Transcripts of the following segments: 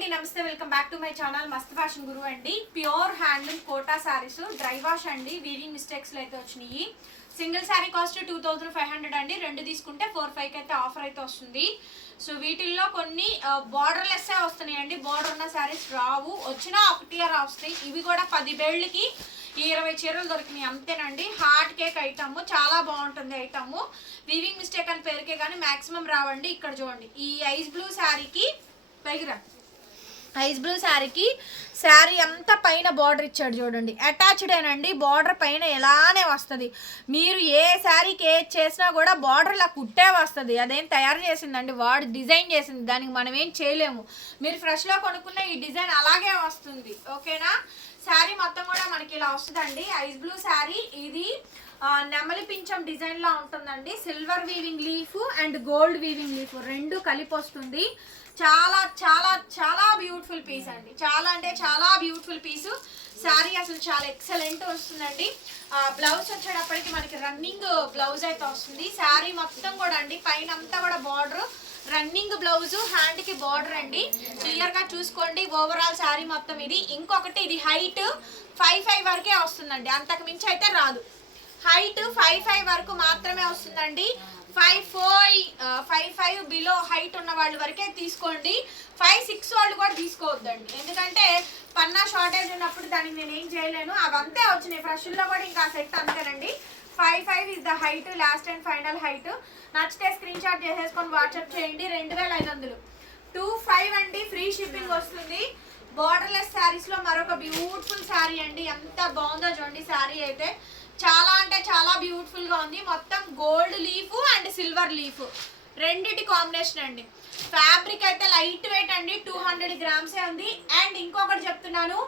అండి నమస్తే welcome back to my channel Mast fashion Guru అండి. Pure handloom Kota saris dry wash అండి weaving mistakes అయితే వచ్చినాయి. Single sari cost two thousand five hundred అండి. రెండు తీసుకుంటే ఫోర్ ఫైవ్కి అయితే ఆఫర్ అయితే వస్తుంది. సో వీటిల్లో కొన్ని బార్డర్లెస్సే వస్తున్నాయండి. బార్డర్ ఉన్న శారీస్ రావు. వచ్చినా ఒకటి వస్తాయి ఇవి కూడా పది బేళ్ళకి ఈ ఇరవై చీరలు దొరికినాయి. అంతేనండి. Heart cake item. చాలా బాగుంటుంది ఐటమ్. వీవింగ్ మిస్టేక్ అని పేరుకే కానీ మాక్సిమం రావండి. ఇక్కడ చూడండి. ఈ ఐస్ బ్లూ శారీకి పైగిరా ఐస్ బ్లూ శారీకి శారీ అంతా పైన బార్డర్ ఇచ్చాడు చూడండి. అటాచ్డేనండి బార్డర్ పైన ఎలానే వస్తుంది. మీరు ఏ శారీకి ఏ చేసినా కూడా బార్డర్ ఇలా కుట్టే వస్తుంది. అదేం తయారు చేసిందండి వాడు డిజైన్ చేసింది. దానికి మనం ఏం చేయలేము. మీరు ఫ్రెష్లో కొనుక్కున్న ఈ డిజైన్ అలాగే వస్తుంది. ఓకేనా? శారీ మొత్తం కూడా మనకి ఇలా వస్తుందండి. Ice blue sari. ఇది నెమలి పింఛం డిజైన్లా ఉంటుందండి. Silver weaving leaf and gold weaving leaf రెండు కలిపి వస్తుంది. చాలా చాలా చాలా బ్యూటిఫుల్ పీస్ అండి. చాలా అంటే చాలా బ్యూటిఫుల్ పీసు శారీ అసలు చాలా ఎక్సలెంట్ వస్తుందండి. బ్లౌజ్ వచ్చేటప్పటికి మనకి రన్నింగ్ బ్లౌజ్ అయితే వస్తుంది. శారీ మొత్తం కూడా అండి. పైన అంతా కూడా బార్డర్ రన్నింగ్ బ్లౌజ్ హ్యాండ్కి బార్డర్ అండి. క్లియర్గా చూసుకోండి. ఓవరాల్ శారీ మొత్తం ఇది. ఇంకొకటి ఇది హైట్ ఫైవ్ ఫైవ్ వరకే వస్తుందండి. అంతకు మించి అయితే రాదు. హైట్ ఫైవ్ ఫైవ్ వరకు మాత్రమే వస్తుందండి. Five four five five below height ఉన్న వాళ్ళ వరకే తీసుకోండి. ఫైవ్ సిక్స్ వాళ్ళు కూడా తీసుకోవద్దండి. ఎందుకంటే పన్నా షార్టేజ్ ఉన్నప్పుడు దానికి నేను ఏం చేయలేను. అవంతే వచ్చినాయి. ఫ్రెష్లో కూడా ఇంకా సెట్ అంతేనండి. Five five is the height last and final height నచ్చితే స్క్రీన్ షాట్ చేసేసుకొని వాట్సాప్ చేయండి. రెండు వేల ఐదు వందలు. టూ ఫైవ్ అండి. ఫ్రీ షిప్పింగ్ వస్తుంది. బార్డర్లెస్ శారీస్లో మరొక బ్యూటిఫుల్ శారీ అండి. ఎంత బాగుందో చూడండి. శారీ అయితే చాలా అంటే చాలా బ్యూటిఫుల్గా ఉంది. మొత్తం gold leaf and silver leaf రెండిటి కాంబినేషన్ అండి. ఫ్యాబ్రిక్ అయితే లైట్ వెయిట్ అండి. టూ హండ్రెడ్ గ్రామ్స్ ఉంది. అండ్ ఇంకొకటి చెప్తున్నాను.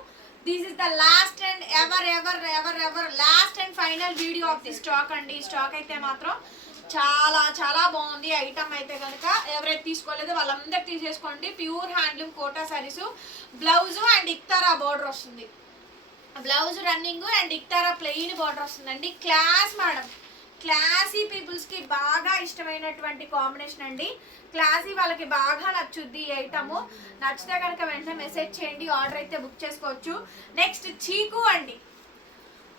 This is the last and ever ever ever ever last and final video of the stock అండి. ఈ స్టాక్ అయితే మాత్రం చాలా చాలా బాగుంది. ఐటమ్ అయితే కనుక ఎవరైతే తీసుకోలేదో వాళ్ళందరూ తీసేసుకోండి. Pure handloom Kota saris blouse and Iktara border వస్తుంది. బ్లౌజ్ రన్నింగ్ అండ్ ఇక్తారా ప్లెయిన్ బార్డర్ వస్తుందండి. క్లాస్ మేడం క్లాసీ పీపుల్స్కి బాగా ఇష్టమైనటువంటి కాంబినేషన్ అండి. క్లాసీ వాళ్ళకి బాగా నచ్చుద్ది ఈ ఐటమ్ నచ్చితే కనుక వెంటనే మెసేజ్ చేయండి ఆర్డర్ అయితే బుక్ చేసుకోవచ్చు. నెక్స్ట్ చీకు అండి.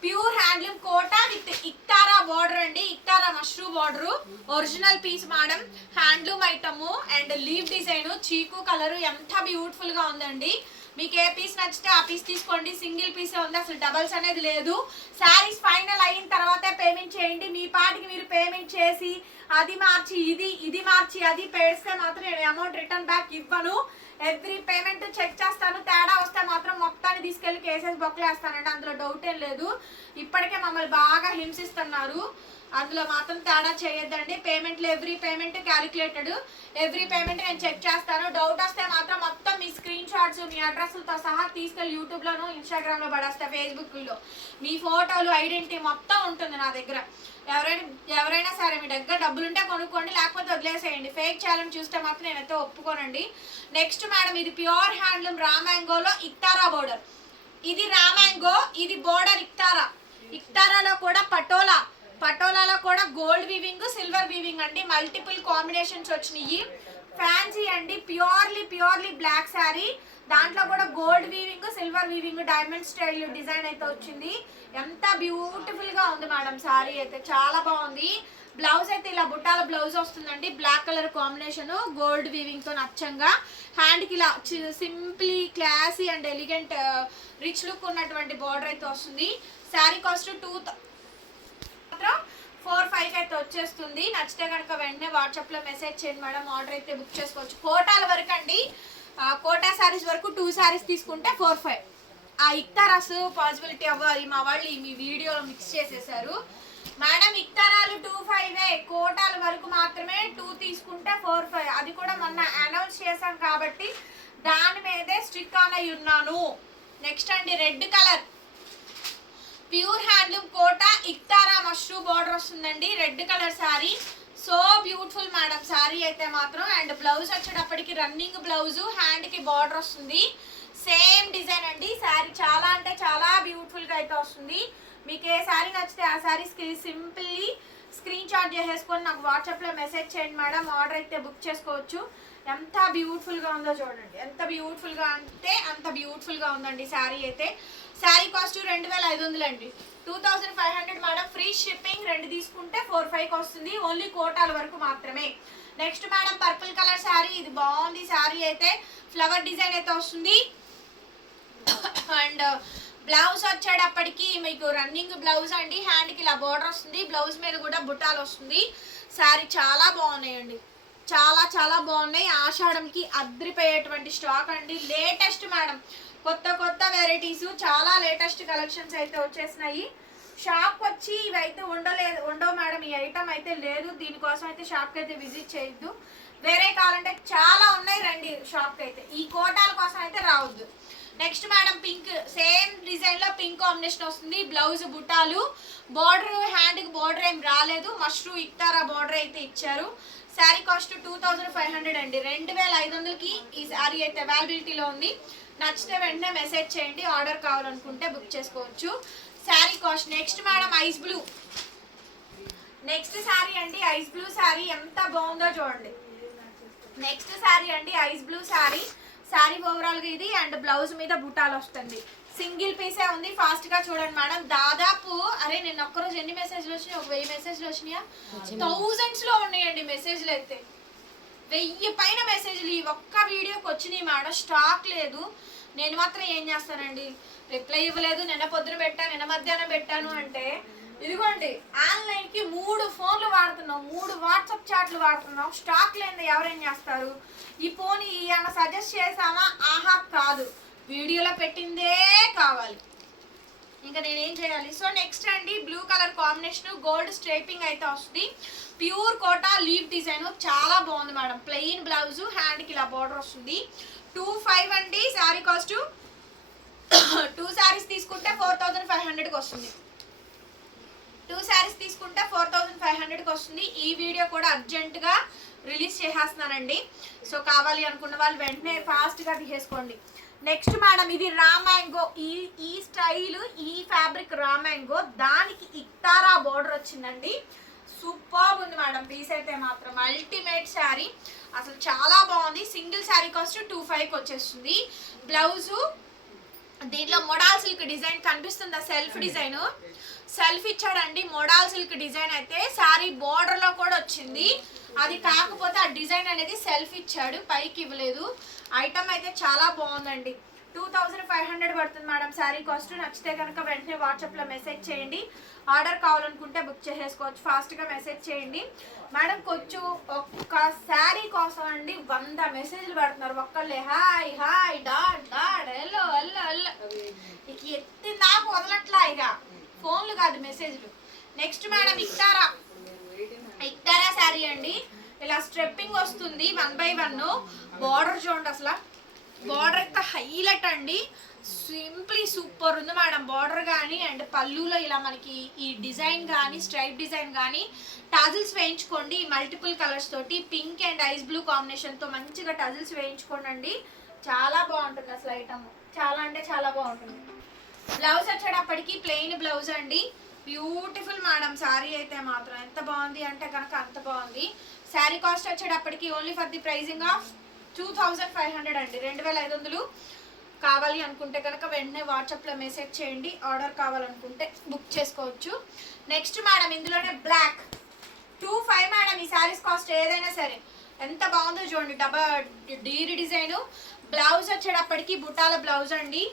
ప్యూర్ హ్యాండ్లూమ్ కోటా విత్ ఇక్తారా బార్డర్ అండి. ఇక్తారా mushroom border original piece madam handloom item and leaf design చీకు కలర్ ఎంత బ్యూటిఫుల్గా ఉందండి. మీకు ఏ పీస్ నచ్చితే ఆ పీస్ తీసుకోండి. సింగిల్ పీసే ఉంది. అసలు డబల్స్ అనేది లేదు. శారీస్ ఫైనల్ అయిన తర్వాతే పేమెంట్ చేయండి. మీ పాటికి మీరు పేమెంట్ చేసి అది మార్చి ఇది ఇది మార్చి అది పేస్తే మాత్రం నేను అమౌంట్ రిటర్న్ బ్యాక్ ఇవ్వను. ఎవ్రీ పేమెంట్ చెక్ చేస్తాను. తేడా వస్తే మాత్రం మొత్తాన్ని తీసుకెళ్ళి కేసెస్ బొక్కలేస్తానండి. అందులో డౌట్ ఏం లేదు. ఇప్పటికే మమ్మల్ని బాగా హింసిస్తున్నారు. అందులో మాత్రం తేడా చేయొద్దండి. పేమెంట్లు every payment calculated every payment నేను చెక్ చేస్తాను. డౌట్ వస్తే మాత్రం మొత్తం మీ స్క్రీన్ షాట్స్ మీ అడ్రస్లతో సహా తీసుకెళ్ళి యూట్యూబ్లోను ఇన్స్టాగ్రామ్లో పడేస్తా ఫేస్బుక్లో మీ ఫోటోలు ఐడెంటిటీ మొత్తం ఉంటుంది నా దగ్గర. ఎవరైనా ఎవరైనా సరే మీ దగ్గర డబ్బులు ఉంటే కొనుక్కోండి లేకపోతే వదిలేసేయండి. ఫేక్ చేయాలని చూస్తే మాత్రం నేనైతే ఒప్పుకోనండి. నెక్స్ట్ మేడం ఇది ప్యూర్ హ్యాండ్లూమ్ రామాంగోలో ఇక్తారా బోర్డర్ ఇది రామాంగో ఇది బోర్డర్ ఇక్తారా ఇక్తారాలో కూడా పటోలా పటోలాలో కూడా గోల్డ్ వీవింగ్ సిల్వర్ వీవింగ్ అండి. మల్టిపుల్ కాంబినేషన్స్ వచ్చినాయి. ఫ్యాన్సీ అండి. ప్యూర్లీ ప్యూర్లీ బ్లాక్ శారీ దాంట్లో కూడా gold weaving silver weaving diamond style design అయితే వచ్చింది. ఎంత బ్యూటిఫుల్గా ఉంది మేడం శారీ అయితే. చాలా బాగుంది. బ్లౌజ్ అయితే ఇలా బుట్టాల బ్లౌజ్ వస్తుందండి. బ్లాక్ కలర్ కాంబినేషన్ గోల్డ్ వీవింగ్తో నచ్చంగా. హ్యాండ్కి ఇలా simply classy and elegant rich look ఉన్నటువంటి బార్డర్ అయితే వస్తుంది. శారీ కాస్ట్ టూ మాత్రం ఫోర్ ఫైవ్ అయితే వచ్చేస్తుంది. నచ్చితే కనుక వెంటనే వాట్సాప్లో మెసేజ్ చేయండి మేడం. ఆర్డర్ అయితే బుక్ చేసుకోవచ్చు. కోటాల వరకు అండి. కోటా శారీస్ వరకు టూ శారీస్ తీసుకుంటే ఫోర్ ఫైవ్. ఆ ఇక్తారాస్ పాసిబిలిటీ అవ్వాలి. మా వాళ్ళు మీ వీడియోలో మిక్స్ చేసేసారు. మేడం ఇక్తారాలు టూ ఫైవ్. కోటాల వరకు మాత్రమే టూ తీసుకుంటే ఫోర్ ఫైవ్. అది కూడా మొన్న అనౌన్స్ చేశాం కాబట్టి దాని మీదే స్టిక్ ఆన్ అయి ఉన్నాను నెక్స్ట్ అండి red colour. Pure handloom Kota Iktara మష్రూ బార్డర్ వస్తుందండి. Red colour sari so beautiful madam sari అయితే మాత్రం. అండ్ బ్లౌజ్ వచ్చేటప్పటికి రన్నింగ్ బ్లౌజ్ హ్యాండ్కి బార్డర్ వస్తుంది. సేమ్ డిజైన్ అండి. శారీ చాలా అంటే చాలా బ్యూటిఫుల్గా అయితే వస్తుంది. మీకు ఏ శారీ నచ్చితే ఆ శారీ సింపుల్లీ స్క్రీన్ షాట్ చేసేసుకొని నాకు వాట్సాప్లో మెసేజ్ చేయండి మేడం. ఆర్డర్ అయితే బుక్ చేసుకోవచ్చు. ఎంత బ్యూటిఫుల్గా ఉందో చూడండి. ఎంత బ్యూటిఫుల్గా అంటే అంత బ్యూటిఫుల్గా ఉందండి శారీ అయితే. శారీ కాస్ట్ రెండు వేల ఐదు వందలు అండి. Two thousand five hundred madam free shipping రెండు తీసుకుంటే ఫోర్ ఫైవ్ వస్తుంది ఓన్లీ కోటాల వరకు మాత్రమే. Next madam purple colour sari ఇది బాగుంది శారీ అయితే. ఫ్లవర్ డిజైన్ అయితే వస్తుంది. అండ్ బ్లౌజ్ వచ్చేటప్పటికి మీకు రన్నింగ్ బ్లౌజ్ అండి. హ్యాండ్కి ఇలా బోర్డర్ వస్తుంది. బ్లౌజ్ మీద కూడా బుట్టాలు వస్తుంది. శారీ చాలా బాగున్నాయండి. చాలా చాలా బాగున్నాయి. ఆషాఢంకి అద్రిపోయేటువంటి స్టాక్ అండి. లేటెస్ట్ మేడం కొత్త కొత్త వెరైటీస్ చాలా లేటెస్ట్ కలెక్షన్స్ అయితే వచ్చేసినాయి. షాప్ వచ్చి ఇవైతే ఉండలేదు ఉండవు మేడం ఈ ఐటమ్ అయితే లేదు. దీనికోసం అయితే షాప్కి అయితే విజిట్ చేయొద్దు. వేరే కావాలంటే చాలా ఉన్నాయి రండి షాప్కి అయితే. ఈ కోటాల కోసం అయితే రావద్దు. నెక్స్ట్ మేడం పింక్ సేమ్ డిజైన్లో పింక్ కాంబినేషన్ వస్తుంది. బ్లౌజ్ బుట్టాలు బార్డర్ హ్యాండ్కి బార్డర్ ఏం రాలేదు. మష్రూ ఇక్తారా బార్డర్ అయితే ఇచ్చారు. Sari cost two thousand five hundred అండి. రెండు వేల ఐదు వందలకి ఈ శారీ అయితే అవైలబిలిటీలో ఉంది. నచ్చితే వెంటనే మెసేజ్ చేయండి ఆర్డర్ కావాలనుకుంటే బుక్ చేసుకోవచ్చు. Sari cost next madam ice blue next sari అండి ఐస్ బ్లూ శారీ ఎంత బాగుందో చూడండి. నెక్స్ట్ శారీ అండి ఐస్ బ్లూ శారీ శారీ ఓవరాల్గా ఇది అండ్ బ్లౌజ్ మీద బుటాలు వస్తుంది సింగిల్ పీసే ఉంది ఫాస్ట్గా చూడండి మేడం దాదాపు అరే నేను ఒక్కరోజు ఎన్ని మెసేజ్లు వచ్చినాయి? ఒక వెయ్యి మెసేజ్లు వచ్చినాయా? థౌజండ్స్లో ఉన్నాయండి మెసేజ్లు అయితే. వెయ్యి పైన మెసేజ్లు ఈ ఒక్క వీడియోకి వచ్చినాయి మేడం స్టాక్ లేదు. నేను మాత్రం ఏం చేస్తానండి? రిప్లై ఇవ్వలేదు. నిన్న పొద్దున పెట్టాను నిన్న మధ్యాహ్నం పెట్టాను అంటే ఇదిగోండి ఆన్లైన్కి మూడు ఫోన్లు వాడుతున్నాం. మూడు వాట్సాప్ చాట్లు వాడుతున్నాం. స్టాక్ లేని ఎవరేం చేస్తారు? ఈ ఫోన్ ఈయన సజెస్ట్ చేసామా ఆహా కాదు. వీడియోలో పెట్టిందే కావాలి. ఇంకా నేనేం చేయాలి? సో నెక్స్ట్ అండి blue colour combination gold striping అయితే వస్తుంది. ప్యూర్ కోటా లీవ్ డిజైన్ చాలా బాగుంది మేడం. ప్లెయిన్ బ్లౌజ్ హ్యాండ్కి ఇలా బార్డర్ వస్తుంది. టూ ఫైవ్ అండి శారీ కాస్ట్ టూ శారీస్ తీసుకుంటే ఫోర్ థౌజండ్ ఫైవ్ హండ్రెడ్కి వస్తుంది. టూ శారీస్ తీసుకుంటే ఫోర్ థౌజండ్ ఫైవ్ హండ్రెడ్కి వస్తుంది. ఈ వీడియో కూడా అర్జెంటుగా రిలీజ్ చేసేస్తున్నానండి. సో కావాలి అనుకున్న వాళ్ళు వెంటనే ఫాస్ట్గా తీసేసుకోండి. నెక్స్ట్ మేడం ఇది రా మ్యాంగో ఈ ఈ స్టైల్ ఈ ఫ్యాబ్రిక్ రా మ్యాంగో దానికి ఇక్తారా బోర్డర్ వచ్చిందండి. సూపర్ ఉంది మేడం పీస్ అయితే మాత్రం అల్టిమేట్ శారీ అసలు చాలా బాగుంది. సింగిల్ శారీ కాస్ట్ టూ ఫైవ్కి వచ్చేస్తుంది. బ్లౌజు దీంట్లో మొడాల్ సిల్క్ డిజైన్ కనిపిస్తుందా? సెల్ఫ్ డిజైన్ సెల్ఫ్ ఇచ్చాడండి. మొడాల్ సిల్క్ డిజైన్ అయితే శారీ బార్డర్లో కూడా వచ్చింది. అది కాకపోతే ఆ డిజైన్ అనేది సెల్ఫ్ ఇచ్చాడు. పైకి ఇవ్వలేదు. ఐటమ్ అయితే చాలా బాగుందండి. టూ థౌజండ్ ఫైవ్ హండ్రెడ్ పడుతుంది మేడం. శారీ కాస్ట్ నచ్చితే కనుక వెంటనే వాట్సాప్లో మెసేజ్ చేయండి. ఆర్డర్ కావాలనుకుంటే బుక్ చేసేసుకోవచ్చు. ఫాస్ట్గా మెసేజ్ చేయండి. మేడం కొంచెం ఒక్క శారీ కోసం అండి వంద మెసేజ్లు పెడుతున్నారు. ఒక్కళ్ళే hi hi dad dad yellow yellow yellow ఇక ఎత్తి నాకు వదలట్లా ఇక. ఫోన్లు కాదు మెసేజ్లు. నెక్స్ట్ మేడం ఇక్తారా? ఇక్తారా శారీ అండి. ఇలా స్ట్రెప్పింగ్ వస్తుంది వన్ బై వన్. బార్డర్ చూడండి అసలు. బార్డర్ అయితే హైలైట్ అండి. సింప్లీ సూపర్ ఉంది మేడం బార్డర్ కానీ అండ్ పళ్ళులో ఇలా మనకి ఈ డిజైన్ కానీ స్ట్రైప్ డిజైన్ కానీ టజిల్స్ వేయించుకోండి. మల్టిపుల్ కలర్స్ తోటి పింక్ అండ్ ఐస్ బ్లూ కాంబినేషన్తో మంచిగా టజిల్స్ వేయించుకోండి చాలా బాగుంటుంది అసలు ఐటమ్. చాలా అంటే చాలా బాగుంటుంది. బ్లౌజ్ వచ్చేటప్పటికి ప్లెయిన్ బ్లౌజ్ అండి. బ్యూటిఫుల్ మేడం శారీ అయితే మాత్రం. ఎంత బాగుంది అంటే కనుక అంత బాగుంది. శారీ కాస్ట్ వచ్చేటప్పటికి only for the pricing of two thousand five hundred అండి. రెండు వేల ఐదు వందలు కావాలి అనుకుంటే కనుక వెంటనే వాట్సాప్లో మెసేజ్ చేయండి. ఆర్డర్ కావాలనుకుంటే బుక్ చేసుకోవచ్చు. నెక్స్ట్ మేడం ఇందులోనే బ్లాక్ టూ ఫైవ్ మేడం ఈ శారీస్ కాస్ట్ ఏదైనా సరే ఎంత బాగుందో చూడండి. డబా డీరి డిజైను బ్లౌజ్ వచ్చేటప్పటికి బుటాల బ్లౌజ్ అండి.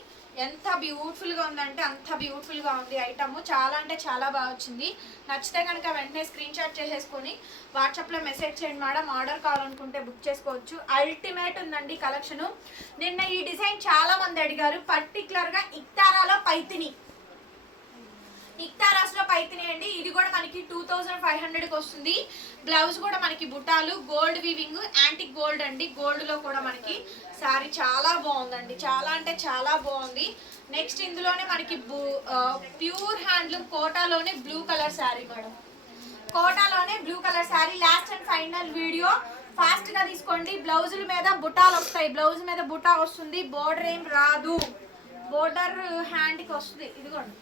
ఎంత బ్యూటిఫుల్గా ఉందంటే అంత బ్యూటిఫుల్గా ఉంది ఐటమ్ చాలా అంటే చాలా బాగా వచ్చింది. నచ్చితే కనుక వెంటనే స్క్రీన్ షాట్ చేసేసుకొని వాట్సాప్లో మెసేజ్ చేయండి మేడం ఆర్డర్ కావాలనుకుంటే బుక్ చేసుకోవచ్చు. అల్టిమేట్ ఉందండి కలెక్షను నిన్న ఈ డిజైన్ చాలా మంది అడిగారు. పర్టికులర్గా ఇక్తారాలో పైతిని. ఇక్తారాస్ రాసులో పైతనే అండి. ఇది కూడా మనకి టూ థౌజండ్ ఫైవ్ హండ్రెడ్కి వస్తుంది. బ్లౌజ్ కూడా మనకి బుటాలు గోల్డ్ వీవింగ్ యాంటిక్ గోల్డ్ అండి. గోల్డ్లో కూడా మనకి శారీ చాలా బాగుందండి. చాలా అంటే చాలా బాగుంది. నెక్స్ట్ ఇందులోనే మనకి ప్యూర్ హ్యాండ్లూమ్ కోటాలోనే blue colour sari madam. కోటాలోనే blue colour sari last and final video ఫాస్ట్గా తీసుకోండి. బ్లౌజుల మీద బుటాలు వస్తాయి. బ్లౌజ్ మీద బుటా వస్తుంది. బోర్డర్ ఏం రాదు. బోర్డర్ హ్యాండ్కి వస్తుంది. ఇదిగోండి.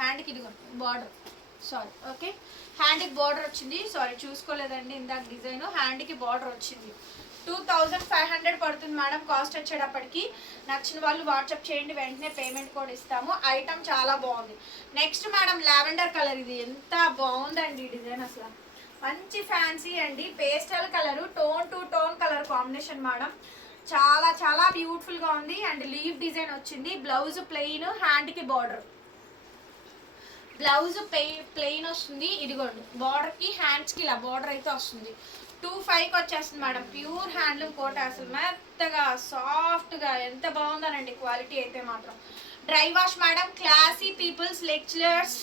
హ్యాండ్కి ఇది బార్డర్ సారీ ఓకే హ్యాండ్కి బార్డర్ వచ్చింది. సారీ చూసుకోలేదండి ఇందాక డిజైన్ హ్యాండ్కి బార్డర్ వచ్చింది. టూ థౌజండ్ ఫైవ్ హండ్రెడ్ పడుతుంది మేడం కాస్ట్ వచ్చేటప్పటికి నచ్చిన వాళ్ళు వాట్సాప్ చేయండి. వెంటనే పేమెంట్ కూడా ఇస్తాము. ఐటమ్ చాలా బాగుంది. నెక్స్ట్ మేడం లావెండర్ కలర్ ఇది. ఎంత బాగుందండి ఈ డిజైన్ అసలు. మంచి ఫ్యాన్సీ అండి. Pastel colour tone to tone colour combination madam చాలా చాలా బ్యూటిఫుల్గా ఉంది. అండ్ లీవ్ డిజైన్ వచ్చింది. బ్లౌజ్ ప్లెయిన్ హ్యాండ్కి బార్డర్ బ్లౌజ్ ప్లెయిన్ వస్తుంది. ఇదిగోండి బార్డర్కి హ్యాండ్స్కి ఇలా బార్డర్ అయితే వస్తుంది. టూ ఫైవ్కి వచ్చేస్తుంది మేడం. ప్యూర్ హ్యాండ్లూమ్ కోట అసలు మెత్తగా సాఫ్ట్గా ఎంత బాగుందనండి క్వాలిటీ అయితే మాత్రం. Dry wash madam classy peoples lecturers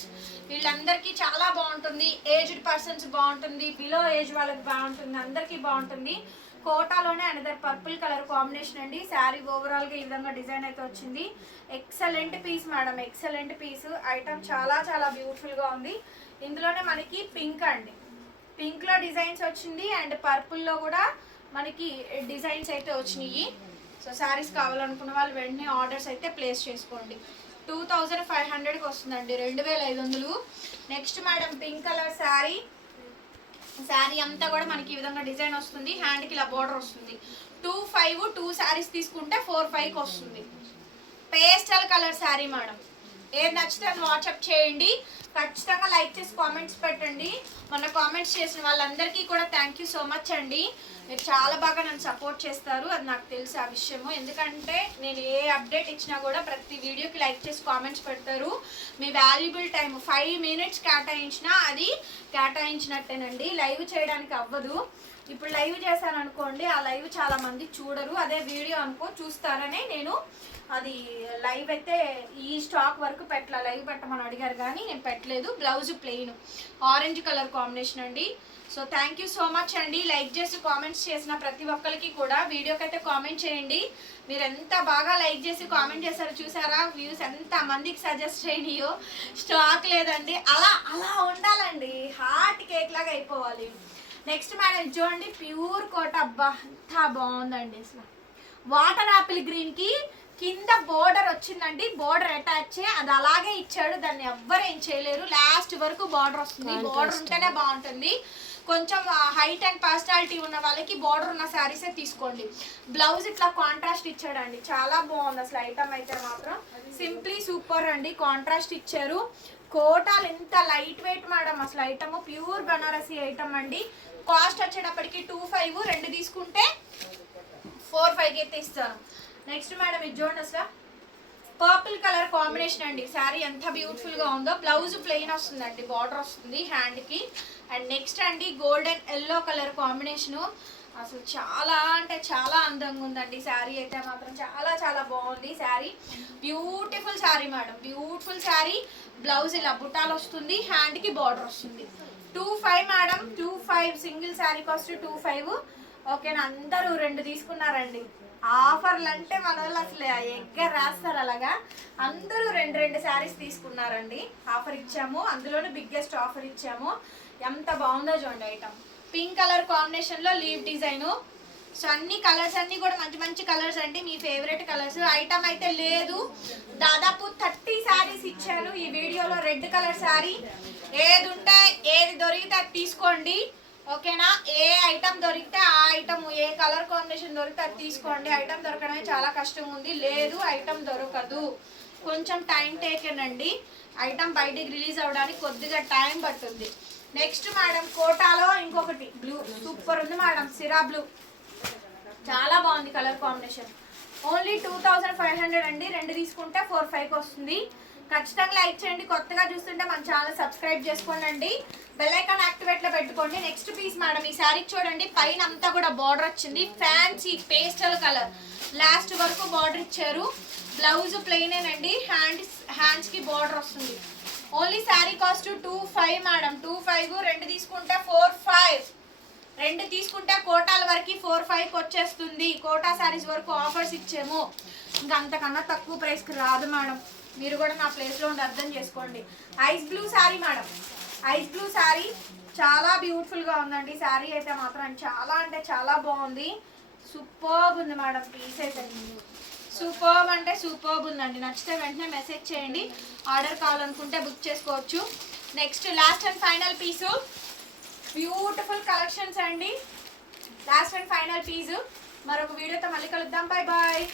వీళ్ళందరికీ చాలా బాగుంటుంది. ఏజ్డ్ పర్సన్స్ బాగుంటుంది. బిలో ఏజ్ వాళ్ళకి బాగుంటుంది. అందరికీ బాగుంటుంది. కోటాలోనే అనదర్ పర్పుల్ కలర్ కాంబినేషన్ అండి. శారీ ఓవరాల్గా ఈ విధంగా డిజైన్ అయితే వచ్చింది. Excellent piece madam excellent piece item చాలా చాలా బ్యూటిఫుల్గా ఉంది. ఇందులోనే మనకి పింక్ అండి. పింక్లో డిజైన్స్ వచ్చింది అండ్ పర్పుల్లో కూడా మనకి డిజైన్స్ అయితే వచ్చినాయి. సో శారీస్ కావాలనుకున్న వాళ్ళు వెంటనే ఆర్డర్స్ అయితే ప్లేస్ చేసుకోండి. టూ థౌజండ్ ఫైవ్ హండ్రెడ్కి వస్తుందండి. రెండు వేల ఐదు వందలు. Next madam pink colour sari sari అంతా కూడా మనకి ఈ విధంగా డిజైన్ వస్తుంది. హ్యాండ్కి ఇలా బోర్డర్ వస్తుంది. టూ ఫైవ్ టూ శారీస్ తీసుకుంటే ఫోర్ ఫైవ్కి వస్తుంది. పేస్టల్ కలర్ శారీ మేడం ఏది నచ్చితే అది వాట్సాప్ చేయండి. ఖచ్చితంగా లైక్ చేసి కామెంట్స్ పెట్టండి. మన కామెంట్స్ చేసిన వాళ్ళందరికీ కూడా థ్యాంక్ యూ సో మచ్ అండి. మీరు చాలా బాగా నన్ను సపోర్ట్ చేస్తారు. అది నాకు తెలుసు ఆ విషయము. ఎందుకంటే నేను ఏ అప్డేట్ ఇచ్చినా కూడా ప్రతి వీడియోకి లైక్ చేసి కామెంట్స్ పెడతారు. మీ వాల్యుబుల్ టైం ఫైవ్ మినిట్స్ కేటాయించినా అది కేటాయించినట్టేనండి. లైవ్ చేయడానికి అవ్వదు. ఇప్పుడు లైవ్ చేశాను అనుకోండి ఆ లైవ్ చాలా మంది చూడరు. అదే వీడియో అనుకో చూస్తారనే నేను అది లైవ్ అయితే ఈ స్టాక్ వరకు పెట్టలా లైవ్ పెట్టమని అడిగారు కానీ నేను పెట్టలేదు. Blouse plain orange colour combination అండి. So thank you so much అండి. లైక్ చేసి కామెంట్స్ చేసిన ప్రతి ఒక్కరికి కూడా వీడియోకి అయితే కామెంట్ చేయండి. మీరు ఎంత బాగా లైక్ చేసి కామెంట్ చేశారు చూసారా? వ్యూస్ ఎంత మందికి సజెస్ట్ చేయనియో. స్టాక్ లేదండి. అలా అలా ఉండాలండి. హార్ట్ కేక్ లాగా అయిపోవాలి. నెక్స్ట్ మేడం చూడండి ప్యూర్ కోట. అబ్బా ఎంత బాగుందండి అసలు. వాటర్ ఆపిల్ గ్రీన్కి కింద బోర్డర్ వచ్చిందండి. బోర్డర్ అటాచ్ అది అలాగే ఇచ్చాడు. దాన్ని ఎవ్వరు ఏం చేయలేరు. లాస్ట్ వరకు బార్డర్ వస్తుంది. బోర్డర్ ఉంటేనే బాగుంటుంది. కొంచెం హైట్ అండ్ పర్సనాలిటీ ఉన్న వాళ్ళకి బార్డర్ ఉన్న శారీసే తీసుకోండి. బ్లౌజ్ ఇట్లా కాంట్రాస్ట్ ఇచ్చాడండి. చాలా బాగుంది అసలు ఐటమ్ అయితే మాత్రం. సింప్లీ సూపర్ అండి. కాంట్రాస్ట్ ఇచ్చారు. కోటాలు ఎంత లైట్ వెయిట్ మేడం అసలు ఐటమ్ ప్యూర్ బనారసి ఐటమ్ అండి. కాస్ట్ వచ్చేటప్పటికి టూ ఫైవ్ రెండు తీసుకుంటే ఫోర్ ఫైవ్కి అయితే ఇస్తాను. నెక్స్ట్ మేడం ఇది చూడండి అసలు. పర్పుల్ కలర్ కాంబినేషన్ అండి. శారీ ఎంత బ్యూటిఫుల్గా ఉందో. బ్లౌజ్ ప్లెయిన్ వస్తుందండి. బార్డర్ వస్తుంది హ్యాండ్కి అండ్ నెక్స్ట్ అండి గోల్డెన్ ఎల్లో కలర్ కాంబినేషన్ అసలు చాలా అంటే చాలా అందంగా ఉందండి. శారీ అయితే మాత్రం చాలా చాలా బాగుంది sari beautiful sari madam beautiful sari blouse ఇలా బుట్టాలు వస్తుంది. హ్యాండ్కి బార్డర్ వస్తుంది. Two five madam two five single sari cost two five ఓకేనా అందరూ రెండు తీసుకున్నారండి. ఆఫర్లు అంటే మన వాళ్ళు అసలు ఎగ్గ రాస్తారు అలాగా. అందరూ రెండు రెండు శారీస్ తీసుకున్నారండి. ఆఫర్ ఇచ్చాము. అందులోనే బిగ్గెస్ట్ ఆఫర్ ఇచ్చాము. ఎంత బాగుందో చూడండి ఐటమ్ పింక్ కలర్ కాంబినేషన్లో లీవ్ డిజైను సో అన్ని కలర్స్ అన్ని కూడా మంచి మంచి కలర్స్ అండి. మీ ఫేవరెట్ కలర్స్ ఐటమ్ అయితే లేదు. దాదాపు థర్టీ శారీస్ ఇచ్చాను ఈ వీడియోలో. రెడ్ కలర్ శారీ ఏది ఉంటే ఏది దొరికితే అది తీసుకోండి. ఓకేనా? ఏ ఐటమ్ దొరికితే ఆ ఐటమ్ ఏ కలర్ కాంబినేషన్ దొరికితే అది తీసుకోండి. ఐటమ్ దొరకడమే చాలా కష్టం ఉంది లేదు ఐటమ్ దొరకదు. కొంచెం టైం టేకెన్ అండి ఐటమ్ బయటికి రిలీజ్ అవ్వడానికి కొద్దిగా టైం పడుతుంది నెక్స్ట్ మేడం కోటాలో ఇంకొకటి. బ్లూ సూపర్ ఉంది మేడం. సిరా బ్లూ. చాలా బాగుంది colour combination. Only two thousand five hundred అండి. రెండు తీసుకుంటే ఫోర్ ఫైవ్కి వస్తుంది. ఖచ్చితంగా లైక్ చేయండి. కొత్తగా చూస్తుంటే మన ఛానల్ సబ్స్క్రైబ్ చేసుకోండి బెల్ ఐకాన్ యాక్టివేట్లో పెట్టుకోండి. నెక్స్ట్ పీస్ మేడం ఈ శారీ చూడండి. పైన అంతా కూడా బార్డర్ వచ్చింది. ఫ్యాన్సీ పేస్టల్ కలర్ లాస్ట్ వరకు బార్డర్ ఇచ్చారు. బ్లౌజ్ ప్లెయినేనండి హ్యాండ్స్ హ్యాండ్స్కి బార్డర్ వస్తుంది. Only sari cost two five madam. Two five రెండు తీసుకుంటే ఫోర్ ఫైవ్ రెండు తీసుకుంటే కోటాల వరకు ఫోర్ ఫైవ్ వచ్చేస్తుంది. కోటా శారీస్ వరకు ఆఫర్స్ ఇచ్చాము. ఇంకా అంతకన్నా తక్కువ ప్రైస్కి రాదు మేడం. మీరు కూడా నా ప్లేస్లో ఉండి అర్థం చేసుకోండి. Ice blue sari madam ice blue sari చాలా బ్యూటిఫుల్గా ఉందండి. శారీ అయితే మాత్రం చాలా అంటే చాలా బాగుంది. సూపర్బ్ ఉంది మేడం పీస్ అయితే. సూపర్బ్ అంటే సూపర్బ్ ఉందండి. నచ్చితే వెంటనే మెసేజ్ చేయండి. ఆర్డర్ కావాలనుకుంటే బుక్ చేసుకోవచ్చు. Next last and final piece beautiful collections అండి. లాస్ట్ అండ్ ఫైనల్ పీజు మరొక వీడియోతో మళ్ళీ కలుద్దాం. Bye bye